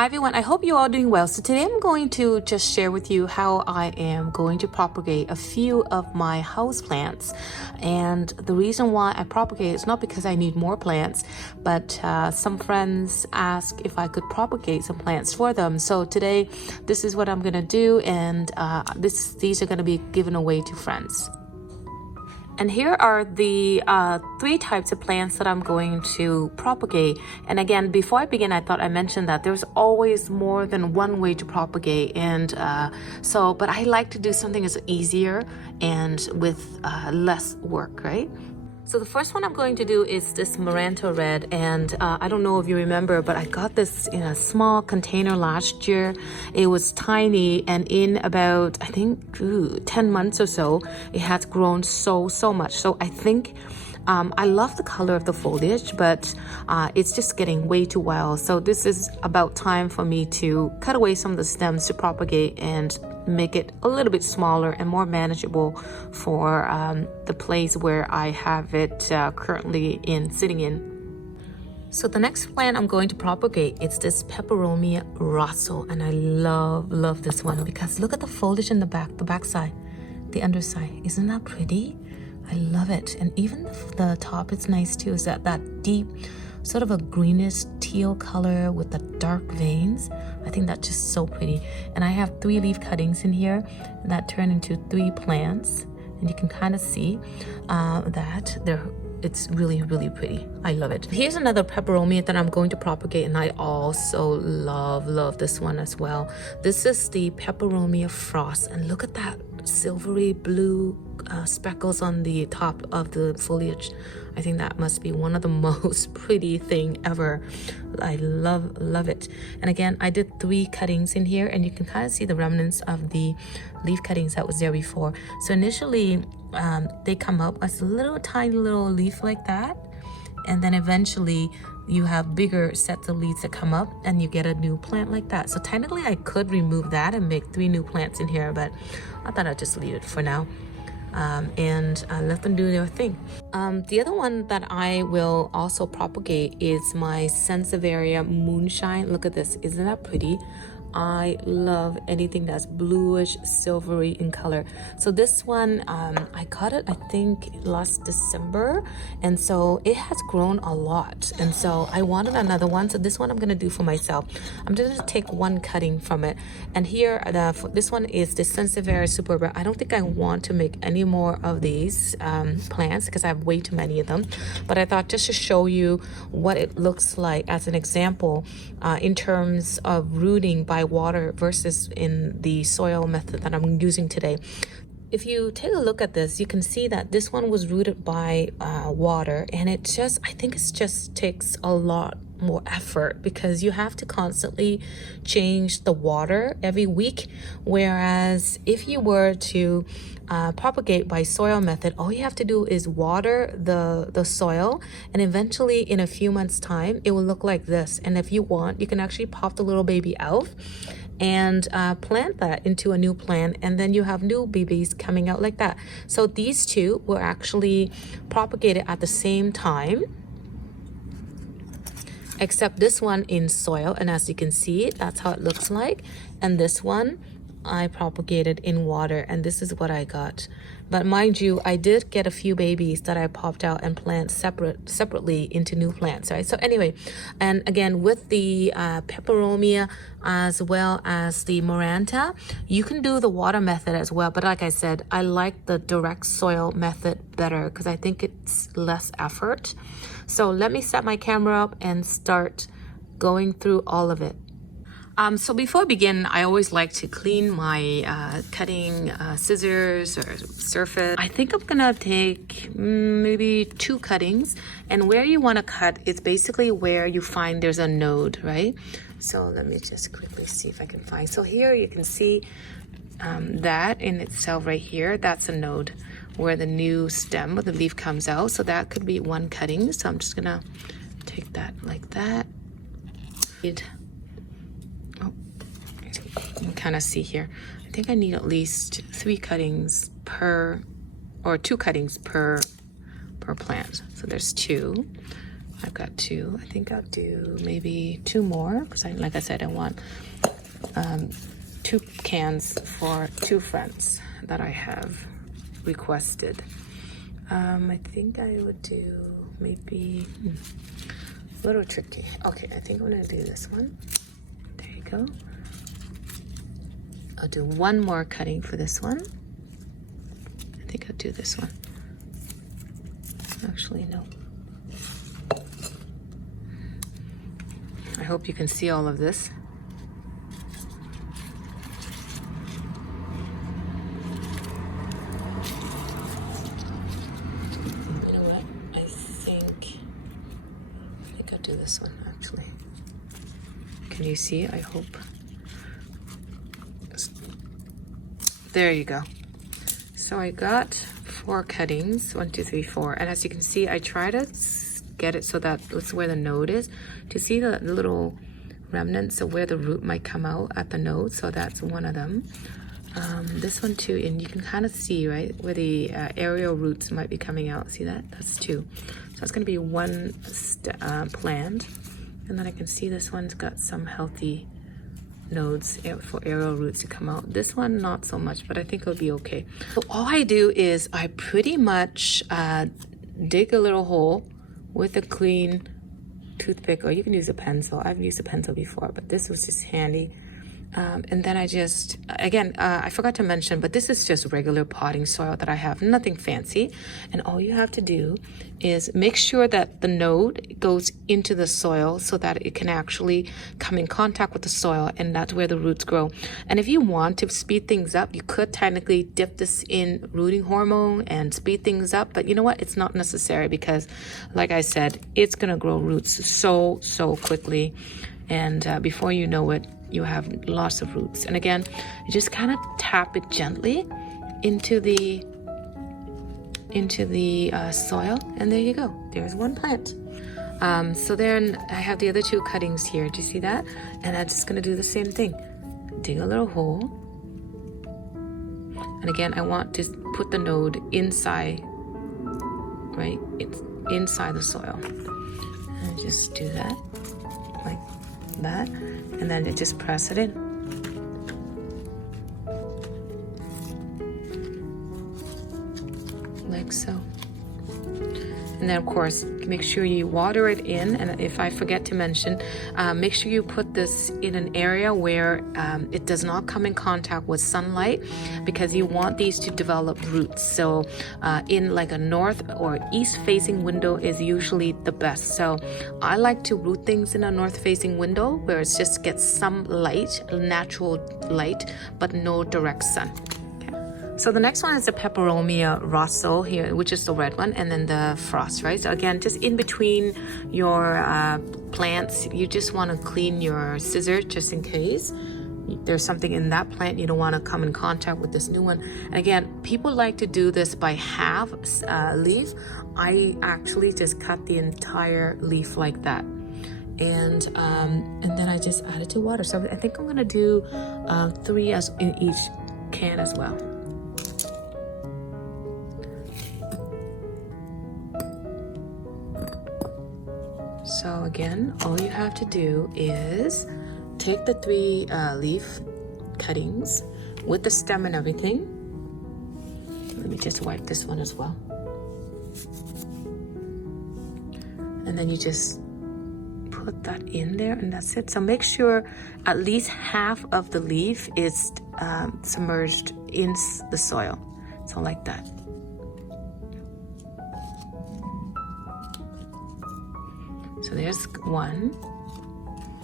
Hi everyone, I hope you're all doing well. So today I'm going to just share with you how I am going to propagate a few of my houseplants. And the reason why I propagate is not because I need more plants, but some friends asked if I could propagate some plants for them. So today this is what I'm going to do, and these are going to be given away to friends. And here are the 3 types of plants that I'm going to propagate. And again, before I begin, I thought I mentioned that there's always more than one way to propagate. And but I like to do something that's easier and with less work, right? So the first one I'm going to do is this Maranta Red, and I don't know if you remember, but I got this in a small container last year. It was tiny, and in about, I think, 10 months or so, it has grown so much. So I think I love the color of the foliage, but it's just getting way too wild. So this is about time for me to cut away some of the stems to propagate and make it a little bit smaller and more manageable for the place where I have it currently sitting in. So the next plant I'm going to propagate, it's this Peperomia Rosso, and I love this one because look at the foliage in the backside, the underside. Isn't that pretty? I love it. And even the top is nice too. Is that deep sort of a greenish teal color with the dark veins. I think that's just so pretty. And I have 3 leaf cuttings in here that turn into 3 plants, and you can kind of see that it's really pretty. I love it. Here's another peperomia that I'm going to propagate, and I also love this one as well. This is the Peperomia Frost, and look at that silvery blue speckles on the top of the foliage. I think that must be one of the most pretty thing ever. I love it. And again, I did 3 cuttings in here, and you can kind of see the remnants of the leaf cuttings that was there before. So initially they come up as a tiny little leaf like that, and then eventually you have bigger sets of leaves that come up and you get a new plant like that. So technically I could remove that and make 3 new plants in here, but I thought I'd just leave it for now. And let them do their thing. The other one that I will also propagate is my Sansevieria Moonshine. Look at this, isn't that pretty? I love anything that's bluish silvery in color. So this one I got it I think last December, and so it has grown a lot, and so I wanted another one. So this one I'm gonna do for myself. I'm just gonna take 1 cutting from it, and here this one is the Sansevieria superba. I don't think I want to make any more of these plants because I have way too many of them, but I thought just to show you what it looks like as an example in terms of rooting by water versus in the soil method that I'm using today. If you take a look at this, you can see that this one was rooted by water, and I think it just takes a lot more effort because you have to constantly change the water every week, whereas if you were to propagate by soil method, all you have to do is water the soil, and eventually in a few months time it will look like this. And if you want, you can actually pop the little baby out and plant that into a new plant, and then you have new babies coming out like that. So these 2 were actually propagated at the same time, except this one in soil, and as you can see, that's how it looks like. And this one I propagated in water, and this is what I got. But mind you, I did get a few babies that I popped out and plant separately into new plants, right? So anyway, and again with the Peperomia as well as the Maranta, you can do the water method as well, but like I said, I like the direct soil method better because I think it's less effort. So let me set my camera up and start going through all of it. So before I begin, I always like to clean my cutting scissors or surface. I think I'm gonna take maybe 2 cuttings, and where you want to cut is basically where you find there's a node, right? So let me just quickly see if I can find. So here you can see that in itself right here, that's a node where the new stem or the leaf comes out. So that could be 1 cutting. So I'm just gonna take that like that. You can kind of see here. I think I need at least 3 cuttings per, or 2 cuttings per plant. So there's 2. I've got 2. I think I'll do maybe 2 more because, like I said, I want 2 cans for 2 friends that I have requested. I think I would do maybe a little tricky. Okay, I think I'm gonna do this one. There you go. I'll do 1 more cutting for this one. I think I'll do this one. Actually, no. I hope you can see all of this. You know what? I think I'll do this one actually. Can you see? I hope. There you go. So I got 4 cuttings, 1, 2, 3, 4, and as you can see, I try to get it so that that's where the node is. To see the little remnants of where the root might come out at the node, so that's one of them. This one too, and you can kind of see, right, where the aerial roots might be coming out. See that? That's 2. So it's going to be 1 plant, and then I can see this one's got some healthy nodes for aerial roots to come out. This one not so much, but I think it'll be okay. So all I do is I pretty much dig a little hole with a clean toothpick, or you can use a pencil. I've used a pencil before, but this was just handy. And then I just, again, I forgot to mention, but this is just regular potting soil that I have, nothing fancy. And all you have to do is make sure that the node goes into the soil so that it can actually come in contact with the soil, and that's where the roots grow. And if you want to speed things up, you could technically dip this in rooting hormone and speed things up, but you know what? It's not necessary because, like I said, it's gonna grow roots so quickly. And before you know it, you have lots of roots. And again, you just kind of tap it gently into the soil, and there you go. There's 1 plant. So then I have the other 2 cuttings here. Do you see that? And I'm just gonna do the same thing. Dig a little hole. And again, I want to put the node inside, right? It's inside the soil. And just do that, like that, and then you just press it in. Like so. And then of course, make sure you water it in, and if I forget to mention, make sure you put this in an area where it does not come in contact with sunlight, because you want these to develop roots. So in like a north or east facing window is usually the best. So I like to root things in a north facing window where it just gets some light, natural light, but no direct sun. So the next one is the Peperomia Rosso here, which is the red one, and then the Frost, right? So again, just in between your plants, you just want to clean your scissors just in case there's something in that plant you don't want to come in contact with this new one. And again, people like to do this by half leaf. I actually just cut the entire leaf like that. And then I just add it to water. So I think I'm gonna do 3 in each can as well. So again, all you have to do is take the 3 leaf cuttings with the stem and everything. Let me just wipe this one as well. And then you just put that in there, and that's it. So make sure at least half of the leaf is submerged in the soil. So like that. So there's 1.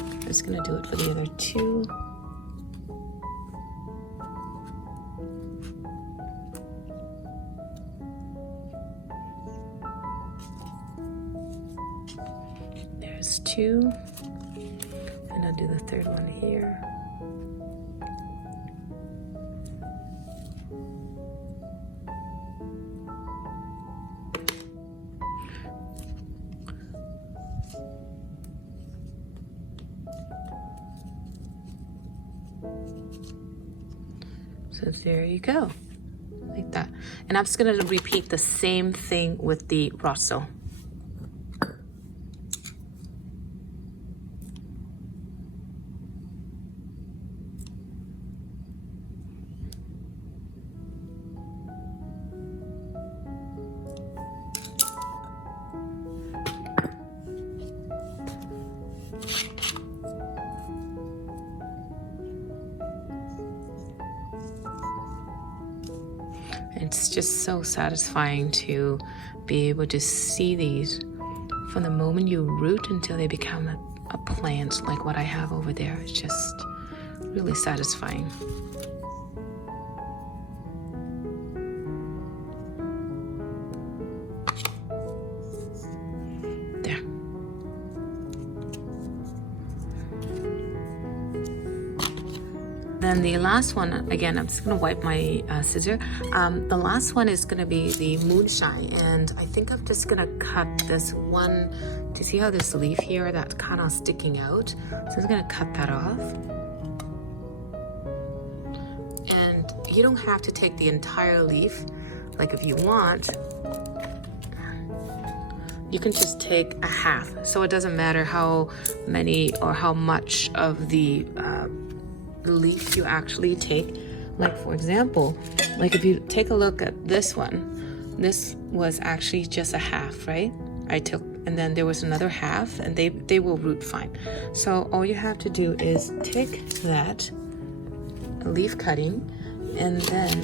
I'm just gonna do it for the other 2. There's 2. And I'll do the 3rd one here. So there you go, like that. And I'm just gonna repeat the same thing with the Rosso. It's just so satisfying to be able to see these from the moment you root until they become a plant like what I have over there. It's just really satisfying. There. Then the last one, again, I'm just gonna wipe my scissor. The last one is gonna be the moonshine, and I think I'm just gonna cut this one. Do you see how this leaf here that's kind of sticking out? So I'm gonna cut that off. And you don't have to take the entire leaf. Like if you want, you can just take a half. So it doesn't matter how many or how much of the leaf you actually take. Like for example, like if you take a look at this one, this was actually just a half, right? I took, and then there was another half, and they will root fine. So all you have to do is take that leaf cutting, and then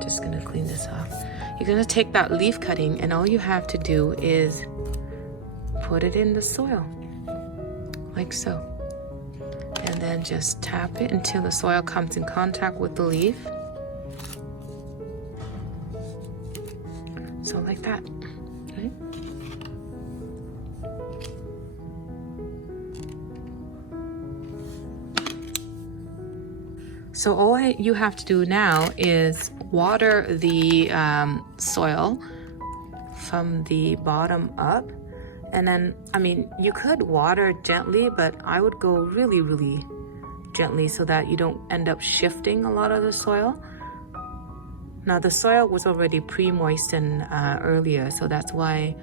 just gonna clean this off. You're gonna take that leaf cutting, and all you have to do is put it in the soil like so. And then just tap it until the soil comes in contact with the leaf. So like that, right? So all you have to do now is water the soil from the bottom up. And then, I mean, you could water gently, but I would go really, really gently so that you don't end up shifting a lot of the soil. Now, the soil was already pre-moistened earlier, so that's why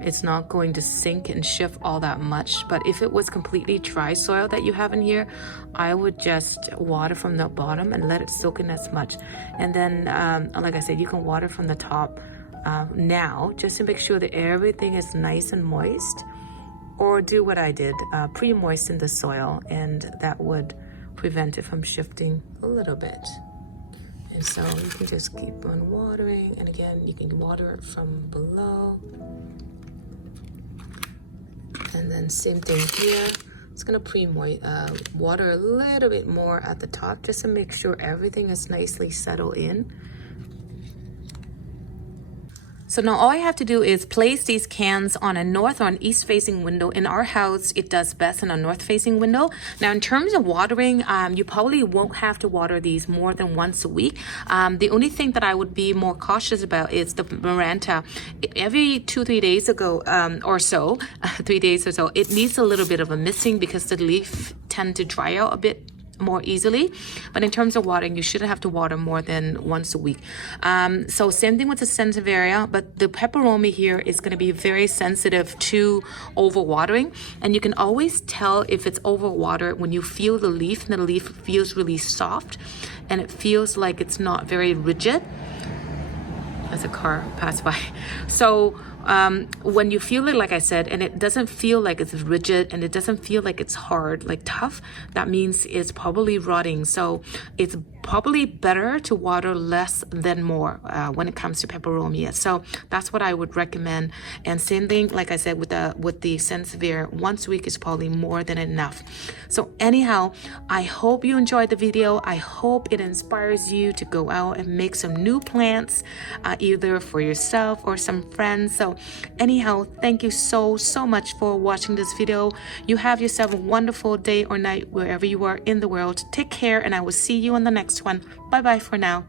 it's not going to sink and shift all that much. But if it was completely dry soil that you have in here, I would just water from the bottom and let it soak in as much. And then, like I said, you can water from the top now, just to make sure that everything is nice and moist, or do what I did, pre-moisten the soil, and that would prevent it from shifting a little bit. And so you can just keep on watering, and again, you can water it from below. And then same thing here. It's gonna water a little bit more at the top, just to make sure everything is nicely settled in. So now all I have to do is place these cans on a north or an east facing window. In our house, it does best in a north facing window. Now in terms of watering, you probably won't have to water these more than once a week. The only thing that I would be more cautious about is the Maranta. Every 2-3 days or so, 3 days or so, it needs a little bit of a misting because the leaf tend to dry out a bit more easily. But in terms of watering, you shouldn't have to water more than once a week. So same thing with the sansevieria, but the peperomia here is going to be very sensitive to overwatering, and you can always tell if it's overwatered when you feel the leaf, and the leaf feels really soft and it feels like it's not very rigid. As a car passed by. So when you feel it, like I said, and it doesn't feel like it's rigid and it doesn't feel like it's hard, like tough, that means it's probably rotting. So it's probably better to water less than more when it comes to peperomia. So that's what I would recommend. And same thing, like I said, with the sansevieria, once a week is probably more than enough. So anyhow, I hope you enjoyed the video. I hope it inspires you to go out and make some new plants, either for yourself or some friends. So anyhow, thank you so much for watching this video. You have yourself a wonderful day or night wherever you are in the world. Take care, and I will see you on the next one. Bye bye for now.